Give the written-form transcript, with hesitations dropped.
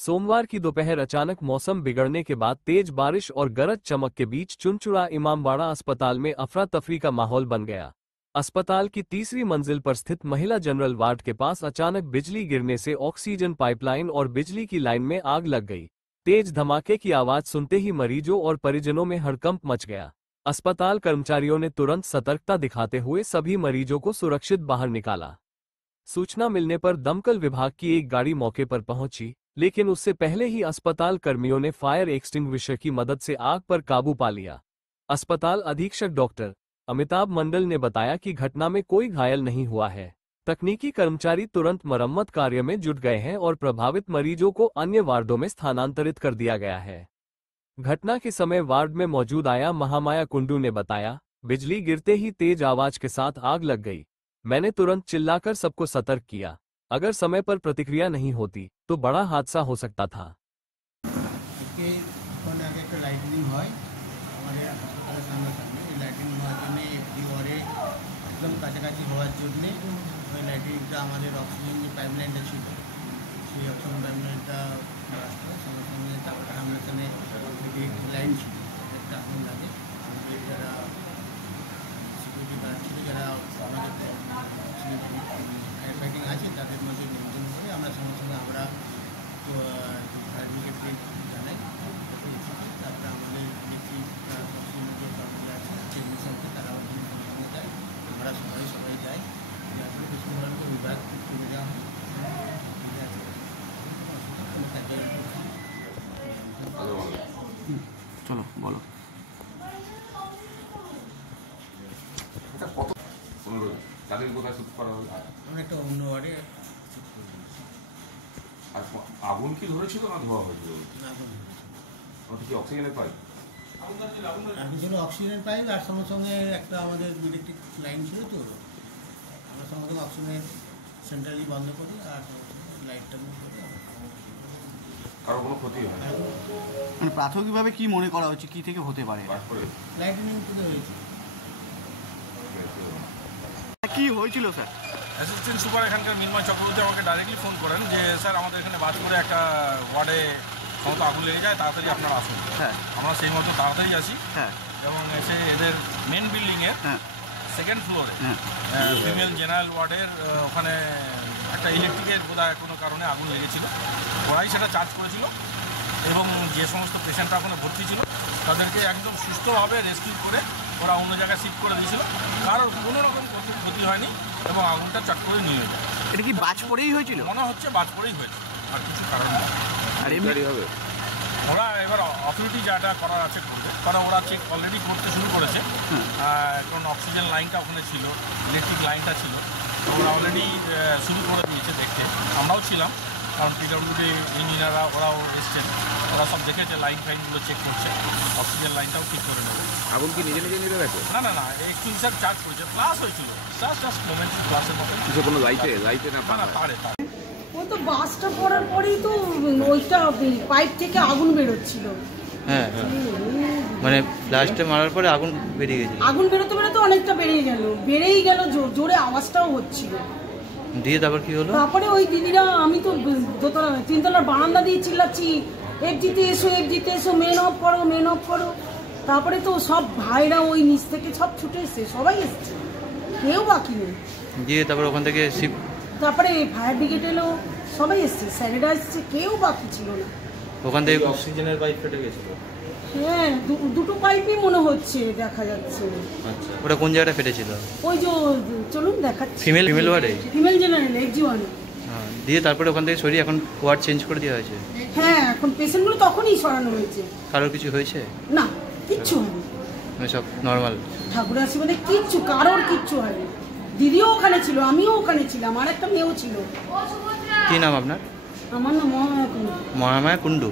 सोमवार की दोपहर अचानक मौसम बिगड़ने के बाद तेज बारिश और गरज चमक के बीच चुनचुड़ा इमामबाड़ा अस्पताल में अफरा तफरी का माहौल बन गया। अस्पताल की तीसरी मंजिल पर स्थित महिला जनरल वार्ड के पास अचानक बिजली गिरने से ऑक्सीजन पाइपलाइन और बिजली की लाइन में आग लग गई। तेज धमाके की आवाज सुनते ही मरीजों और परिजनों में हड़कंप मच गया। अस्पताल कर्मचारियों ने तुरंत सतर्कता दिखाते हुए सभी मरीजों को सुरक्षित बाहर निकाला। सूचना मिलने पर दमकल विभाग की एक गाड़ी मौके पर पहुंची, लेकिन उससे पहले ही अस्पताल कर्मियों ने फायर एक्सटिंग्विशर की मदद से आग पर काबू पा लिया। अस्पताल अधीक्षक डॉक्टर अमिताभ मंडल ने बताया कि घटना में कोई घायल नहीं हुआ है। तकनीकी कर्मचारी तुरंत मरम्मत कार्य में जुट गए हैं और प्रभावित मरीजों को अन्य वार्डों में स्थानांतरित कर दिया गया है। घटना के समय वार्ड में मौजूद आया महामाया कुंडू ने बताया, बिजली गिरते ही तेज आवाज के साथ आग लग गई। मैंने तुरंत चिल्लाकर सबको सतर्क किया। अगर समय पर प्रतिक्रिया नहीं होती तो बड़ा हादसा हो सकता था। চলো বলো তাদের কোথায় শিফট করা হলো? একটা অন্য ওয়ার্ডে। আগুন কি ধরেছিল না ধোয়া হয়েছিল? ওটা কি অক্সিজেনের পাইপ? আগুন ছিল অক্সিজেনের পাইপ, আর সঙ্গে সঙ্গে একটা আমাদের ইলেকট্রিক লাইন ছিল, তো আমরা সঙ্গে সঙ্গে অক্সিজেনের সেন্ট্রালি বন্ধ করি আর লাইটটা বন্ধ করি। কারো কোনো ক্ষতি হয়? মানে প্রাথমিকভাবে কি মনে করা হচ্ছে, কি থেকে হতে পারে? লাইটিং থেকে হয়েছে। কি হয়েছিল স্যার? অ্যাসিস্ট্যান্ট সুপার এখানকার মিনময় চক্রবর্তী আমাকে ডাইরেক্টলি ফোন করেন যে স্যার আমাদের এখানে বাজপুরে একটা ওয়ার্ডে সমস্ত আগুন লেগে যায়, তাড়াতাড়ি আপনারা আসুন। হ্যাঁ, আমরা সেই মতো তাড়াতাড়ি আসি। হ্যাঁ, এবং এসে এদের মেন বিল্ডিংয়ের সেকেন্ড ফ্লোরে ফিমেল জেনারেল ওয়ার্ডের ওখানে একটা ইলেকট্রিকের বোধহয় কোনো কারণে আগুন লেগেছিল। ওরাই সেটা চার্জ করেছিল এবং যে সমস্ত পেশেন্টরা ওখানে ভর্তি ছিল তাদেরকে একদম সুস্থভাবে রেস্কিউ করে ওরা অন্য জায়গায় শিফট করে দিয়েছিল। কারোর কোনো রকম ক্ষতি হয়নি এবং আগুনটা চট করে নিয়ে যায়। এটা কি বাজ পড়েই হয়েছিল? মনে হচ্ছে বাজ পড়েই হয়েছে, আর কিছু কারণ নেই। আর এমনি হবে ওরা এবার অথরিটি যাটা করার আছে করবে, কারণ ওরা চেক অলরেডি করতে শুরু করেছে। কারণ অক্সিজেন লাইনটা ওখানে ছিল, ইলেকট্রিক লাইনটা ছিল, ওরা অলরেডি শুরু করে দিয়েছে দেখতে। আমরাও ছিলাম, কারণ পিডব্লিউডি ইঞ্জিনিয়াররা ওরাও এসছেন, ওরা সব দেখেছে, লাইন ফাইনগুলো চেক করছে, অক্সিজেন লাইনটাও ঠিক করে নেবে। আগুন কি নিজে নিজে নিয়ে গেছে? না এক্সটিংশার চার্জ করেছে, প্লাস হয়েছিল জাস্ট মোমেন্ট প্লাসের মতো। কিছু কোনো লাইটে না তারে ও তো বাসটা পড়ার পরেই তো ওইটা পাইপ থেকে আগুন বেরোচ্ছিল। হ্যাঁ, মানে ব্লাস্টে মারার পরে আগুন বেরিয়ে গেছে। আগুন বেরোতে বেরোতে অনেকটা বেড়েই গেল, জোরে আওয়াজটাও হচ্ছিল। দিয়ে তারপর কি হলো? তারপরে ওই দিদিরা, আমি তো তিনতলার বারান্দা দিয়ে চিল্লাচ্ছি, এফজিতে এসো, মেন অফ করো। তারপরে তো সব ভাইরা ওই নিচ থেকে সব ছুটে এসছে, সবাই এসছে, কেউ বাকি নেই। দিয়ে তারপর ওখান থেকে তারপরে ফায়ার ব্রিগেড এলো, সবাই এসছে, স্যারেরা এসছে, কেউ বাকি ছিল না। ওখান থেকে অক্সিজেনের পাইপ ফেটে গেছিল। হ্যাঁ, দুটো পাইপই মনে হচ্ছে, দেখা যাচ্ছে। আচ্ছা, ওটা কোন জায়গাটা ফেটেছিল? ওই যে চলুন দেখাচ্ছি, ফিমেল ওয়ার্ডে, ফিমেল জেনারেল এক্সিওয়ানে। দিয়ে তারপরে ওখান থেকে সরিয়ে এখন ওয়ার্ড চেঞ্জ করে দেওয়া হয়েছে। হ্যাঁ, এখন পেশেন্টগুলো তখনই সরানো হয়েছে। কারোর কিছু হয়েছে না? কিচ্ছু হয়নি, সব নর্মাল। ঠাকুরের আশীর্বাদে কারোর কিচ্ছু হয়নি। দিদিও ওখানে ছিল, আমিও ওখানে ছিলাম, আর একটা মেয়েও ছিল। কি নাম আপনার? আমার নাম মহামায়া কুণ্ডু। মহামায়া কুণ্ডু।